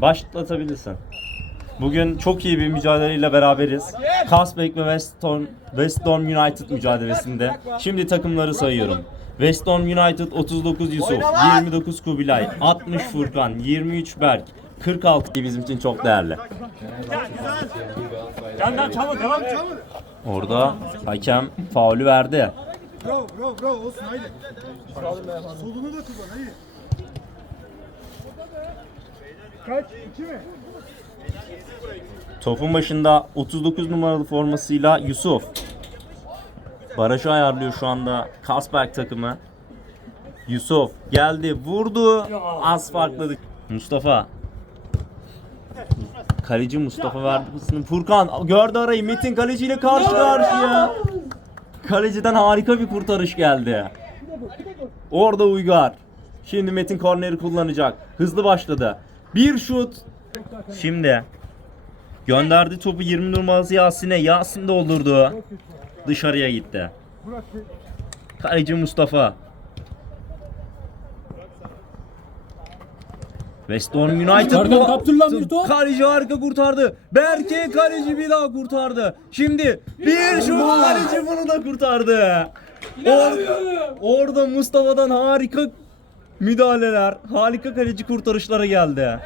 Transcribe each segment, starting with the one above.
Başlatabilirsin. Bugün çok iyi bir mücadeleyle beraberiz. Kasbek ve West Storm, West Storm United mücadelesinde. Şimdi takımları sayıyorum. West Storm United 39 Yusuf, 29 Kubilay, 60 Furkan, 23 Berk, 46 bizim için çok değerli. Candan çabuk devam. Orada hakem faulü verdi. Bravo bravo bravo olsun haydi. Solunu da kullan haydi. Kaç? İki mi? Topun başında 39 numaralı formasıyla Yusuf. Barajı ayarlıyor şu anda Kasberg takımı. Yusuf geldi vurdu. Az farkladı. Mustafa. Kaleci Mustafa verdi pasını. Furkan gördü arayı. Metin kaleciyle karşı karşıya. Kaleciden harika bir kurtarış geldi. Orada Uygar. Şimdi Metin korneri kullanacak. Hızlı başladı. Bir şut. Şimdi Gönderdi topu 20 numarası Yasin'e. Yasin doldurdu. Dışarıya gitti. Kaleci Mustafa. West Ham United bu- kaptırılan bir top. Kaleci harika kurtardı. Berke kaleci bir daha kurtardı. Şimdi bir şut kaleci bunu da kurtardı. Or- orada Mustafa'dan harika müdahaleler, harika kaleci kurtarışlara geldi.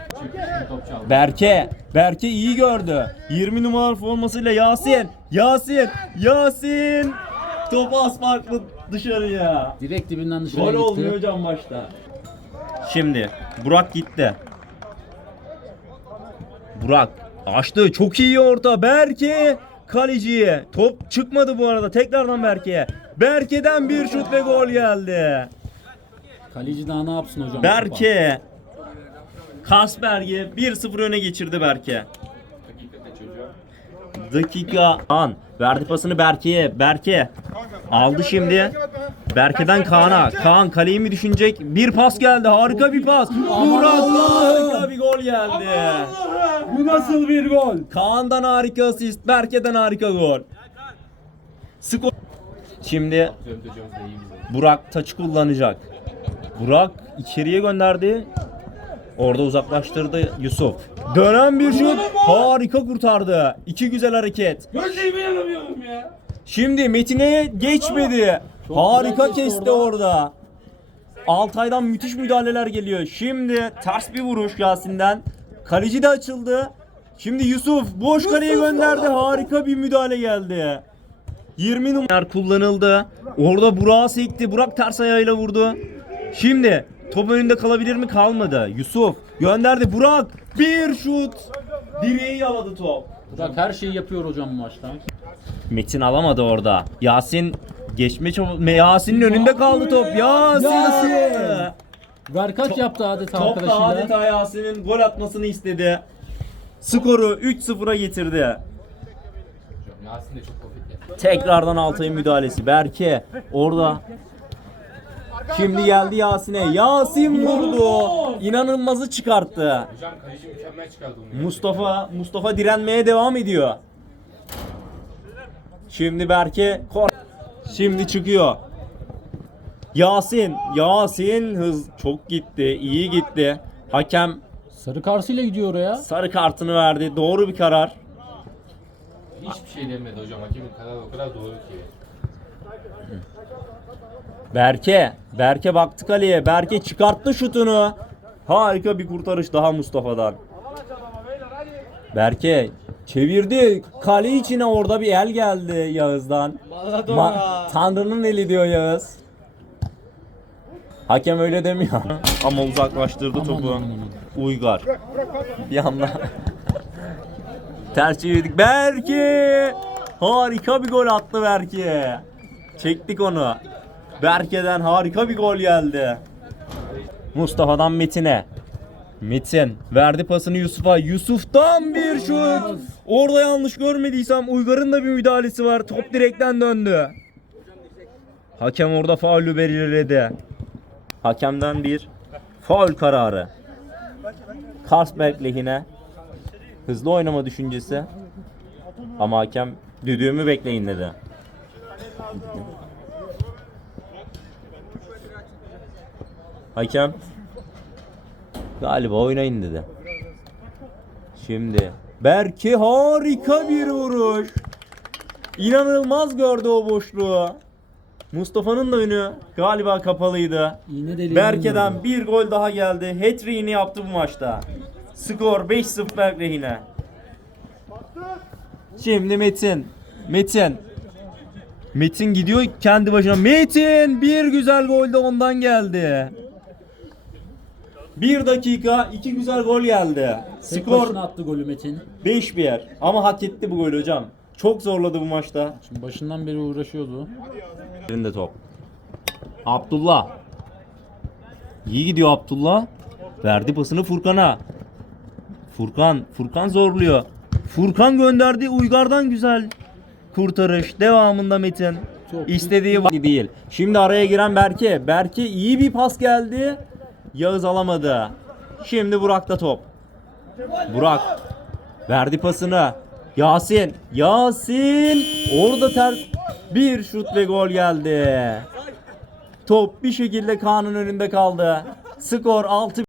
Berke, Berke iyi gördü. 20 numaralı formasıyla Yasin, Yasin, Yasin. Topu az farklı dışarıya. Direkt dibinden dışarı Gol gitti. olmuyor hocam maçta. Şimdi Burak gitti. Burak açtı. Çok iyi orta. Berke kaleciye. Top çıkmadı bu arada. Tekrardan Berke'ye. Berke'den bir şut ve gol geldi. Kaleci daha ne yapsın hocam? Berke. Kasberg'i 1-0 öne geçirdi Berke. Dakika an. Verdi pasını Berke'ye. Berke. Aldı şimdi. Berke'den Kaan'a. Kaan kaleyi mi düşünecek? Bir pas geldi. Harika bir pas. Murat'la harika bir gol geldi. Bu nasıl bir gol? Kaan'dan harika asist. Berke'den harika gol. Skor. Şimdi Burak taçı kullanacak. Burak içeriye gönderdi. Orada uzaklaştırdı Yusuf. Dönen bir şut. Harika kurtardı. İki güzel hareket. Gözlerime yanamıyorum ya. Şimdi Metin'e geçmedi. Harika kesti orada. Altay'dan müthiş müdahaleler geliyor. Şimdi ters bir vuruş Yasin'den. Kaleci de açıldı. Şimdi Yusuf boş kaleye gönderdi. Harika bir müdahale geldi. 20 numaralar kullanıldı. Orada Burak'a sekti. Burak ters ayağıyla vurdu. Şimdi top önünde kalabilir mi? Kalmadı. Yusuf gönderdi. Burak bir şut. Direği yaladı top. Burak her şeyi yapıyor hocam bu maçta. Metin alamadı orada. Yasin geçme çab- Yasin'in önünde kaldı top. Yasin Yasin! Verkaç yaptı adeta Top da arkadaşıyla. adeta Yasin'in gol atmasını istedi. Skoru 3-0'a getirdi. Yasin de çok profil. Tekrardan Altay'ın müdahalesi. Berke orada. Şimdi geldi Yasin'e. Yasin vurdu. İnanılmazı çıkarttı. Hocam kaleci mükemmel çıkardı onu. ya. Mustafa Mustafa direnmeye devam ediyor. Şimdi Berke kor. Şimdi çıkıyor. Yasin, Yasin hız çok gitti, iyi gitti. Hakem Sarı karşıyla gidiyor oraya. sarı kartını verdi. Doğru bir karar. Hiçbir şey demedi hocam. Hakemin kararı o kadar doğru ki. Berke, Berke baktı kaleye. Berke çıkarttı şutunu. Harika bir kurtarış daha Mustafa'dan. Berke çevirdi. Kale içine orada bir el geldi Yağız'dan. Ma- Tanrı'nın eli diyor Yağız. Hakem öyle demiyor. Ama uzaklaştırdı Aman topu. Uygar. Bir anda. Ters çevirdik. Berke! Harika bir gol attı Berke. Çektik onu. Berke'den harika bir gol geldi. Mustafa'dan Metin'e. Metin verdi pasını Yusuf'a. Yusuf'tan bir şut. Orada yanlış görmediysem Uygar'ın da bir müdahalesi var. Top direkten döndü. Hakem orada faulü belirledi. Hakemden bir faul kararı. Karsberg lehine hızlı oynama düşüncesi. Ama hakem düdüğümü bekleyin dedi. Hakem galiba oynayın dedi. Şimdi Berke harika bir vuruş. İnanılmaz gördü o boşluğu. Mustafa'nın da önü galiba kapalıydı. Berke'den bir gol daha geldi. Hat-trick'ini yaptı bu maçta. Skor 5-0 Berk lehine. Şimdi Metin. Metin. Metin gidiyor kendi başına. Metin bir güzel gol de ondan geldi. Bir dakika iki güzel gol geldi. Tek Skor başına attı golü Metin. 5-1. Ama hak etti bu golü hocam. Çok zorladı bu maçta. Şimdi başından beri uğraşıyordu. Elinde top. Abdullah. İyi gidiyor Abdullah. Verdi pasını Furkan'a. Furkan, Furkan zorluyor. Furkan gönderdi Uygar'dan güzel kurtarış. Devamında Metin. Çok İstediği değil. Şimdi araya giren Berke. Berke iyi bir pas geldi. Yağız alamadı. Şimdi Burak'ta top. Burak verdi pasını. Yasin, Yasin orada ter bir şut ve gol geldi. Top bir şekilde Kaan'ın önünde kaldı. Skor 6